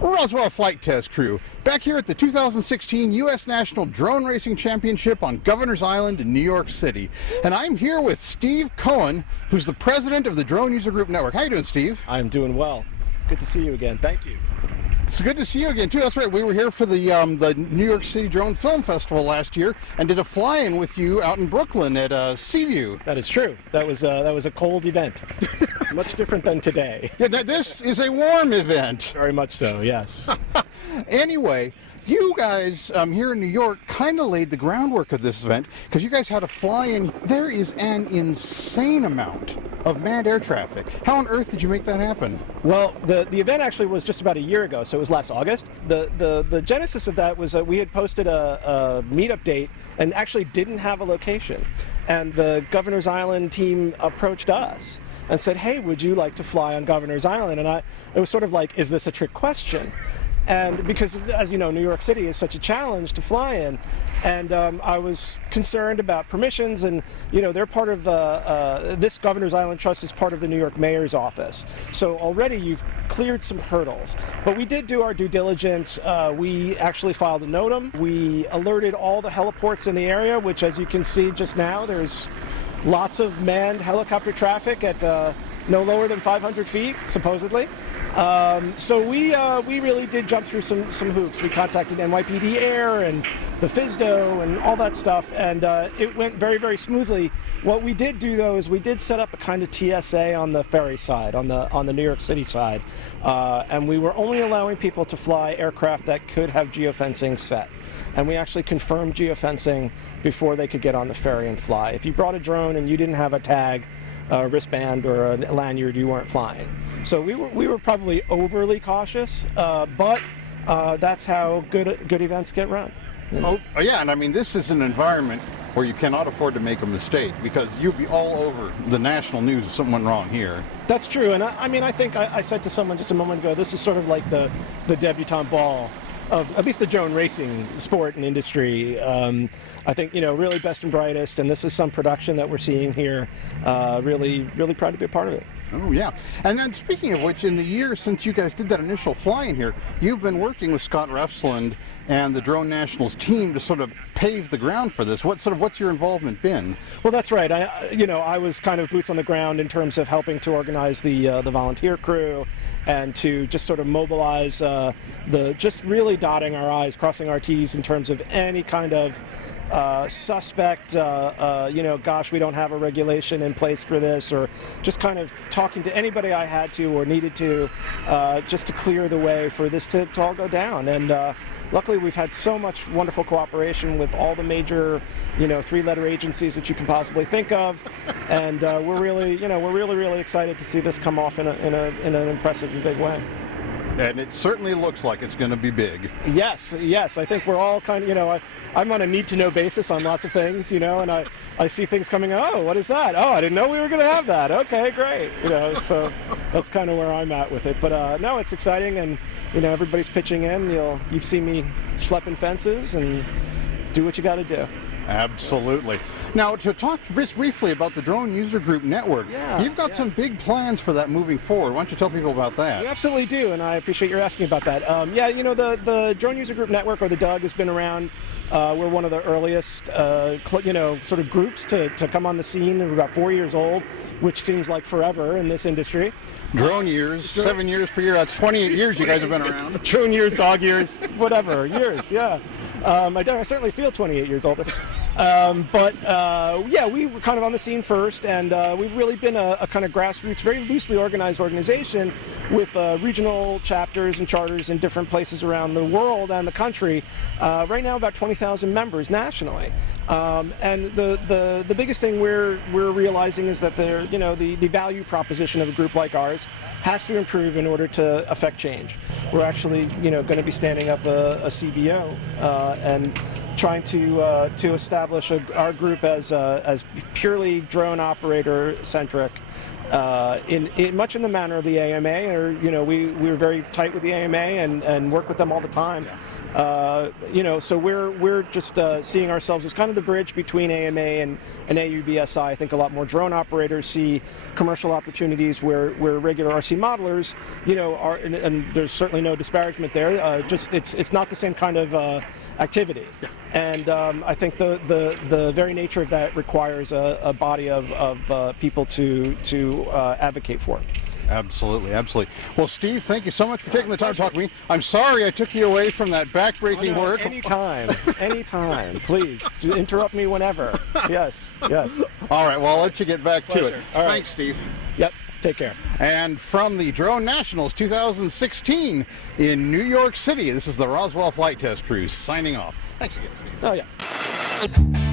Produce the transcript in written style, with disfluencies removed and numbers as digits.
Roswell Flight Test Crew, back here at the 2016 U.S. National Drone Racing Championship on Governor's Island in New York City. And I'm here with Steve Cohen, who's the president of the Drone User Group Network. How you doing, Steve? I'm doing well. Good to see you again. Thank you. It's good to see you again, too. That's right. We were here for the New York City Drone Film Festival last year and did a fly-in with you out in Brooklyn at Seaview. That is true. That was a cold event. Much different than today. Yeah, this is a warm event. Very much so, yes. Anyway, you guys here in New York kind of laid the groundwork of this event because you guys had a fly-in. There is an insane amount of manned air traffic. How on earth did you make that happen? Well, the event actually was just about a year ago, so it was last August. The genesis of that was that we had posted a meetup date and actually didn't have a location. And the Governor's Island team approached us and said, hey, would you like to fly on Governor's Island? And it was sort of like, is this a trick question? And because, as you know, New York City is such a challenge to fly in, and I was concerned about permissions, and they're part of this Governor's Island Trust is part of the New York Mayor's office. So already you've cleared some hurdles. But we did do our due diligence. We actually filed a NOTAM. We alerted all the heliports in the area, which, as you can see just now, there's lots of manned helicopter traffic at no lower than 500 feet, supposedly. So we really did jump through some hoops. We contacted NYPD Air and the FSDO and all that stuff, and it went very, very smoothly. What we did do, though, is we did set up a kind of TSA on the ferry side, on the New York City side, and we were only allowing people to fly aircraft that could have geofencing set. And we actually confirmed geofencing before they could get on the ferry and fly. If you brought a drone and you didn't have a tag, a wristband, or a lanyard, you weren't flying. So we were probably overly cautious, but that's how good events get run. Oh yeah, and I mean, this is an environment where you cannot afford to make a mistake because you'd be all over the national news if something went wrong here. That's true, and I think I said to someone just a moment ago, this is sort of like the debutante ball of at least the drone racing sport and industry. I think, really best and brightest, and this is some production that we're seeing here. Really, really proud to be a part of it. Oh, yeah. And then speaking of which, in the years since you guys did that initial fly-in here, you've been working with Scott Refsland and the Drone Nationals team to sort of pave the ground for this. What's your involvement been? Well, that's right. I was kind of boots on the ground in terms of helping to organize the volunteer crew and to just sort of mobilize just really dotting our I's, crossing our T's in terms of any kind of suspect, gosh, we don't have a regulation in place for this, or just kind of talking to anybody I had to or needed to, just to clear the way for this to all go down. And luckily, we've had so much wonderful cooperation with all the major, three-letter agencies that you can possibly think of, and we're really excited to see this come off in an impressive and big way. And it certainly looks like it's going to be big. Yes. I think we're all kind of, I'm on a need-to-know basis on lots of things, and I see things coming, oh, what is that? Oh, I didn't know we were going to have that. Okay, great. So that's kind of where I'm at with it. But no, it's exciting, and, everybody's pitching in. You've seen me schlepping fences and do what you got to do. Absolutely. Now, to talk just briefly about the Drone User Group Network, you've got some big plans for that moving forward. Why don't you tell people about that? We absolutely do, and I appreciate your asking about that. The Drone User Group Network, or the DUG, has been around. We're one of the earliest, sort of groups to come on the scene. We're about 4 years old, which seems like forever in this industry. Drone years, 7 years per year, that's 28 years you guys have been around. Drone years, dog years, whatever, years, yeah. I certainly feel 28 years older. We were kind of on the scene first, and we've really been a kind of grassroots, very loosely organized organization with regional chapters and charters in different places around the world and the country. Right now, about 20,000 members nationally. And the biggest thing we're realizing is that the value proposition of a group like ours has to improve in order to affect change. We're actually going to be standing up a CBO and trying to establish our group as purely drone operator centric, in much in the manner of the AMA. Or we're very tight with the AMA and work with them all the time. So we're just seeing ourselves as kind of the bridge between AMA and AUVSI. I think a lot more drone operators see commercial opportunities where regular RC modelers, are, and there's certainly no disparagement there. It's not the same kind of activity, and I think the very nature of that requires a body of people to advocate for. Absolutely, absolutely. Well, Steve, thank you so much for taking the time to talk to me. I'm sorry I took you away from that back-breaking work. Anytime. Please, interrupt me whenever. Yes. All right, well, I'll let you get back to it. All right. Thanks, Steve. Yep, take care. And from the Drone Nationals 2016 in New York City, this is the Roswell Flight Test Crew signing off. Thanks again, Steve. Oh, yeah.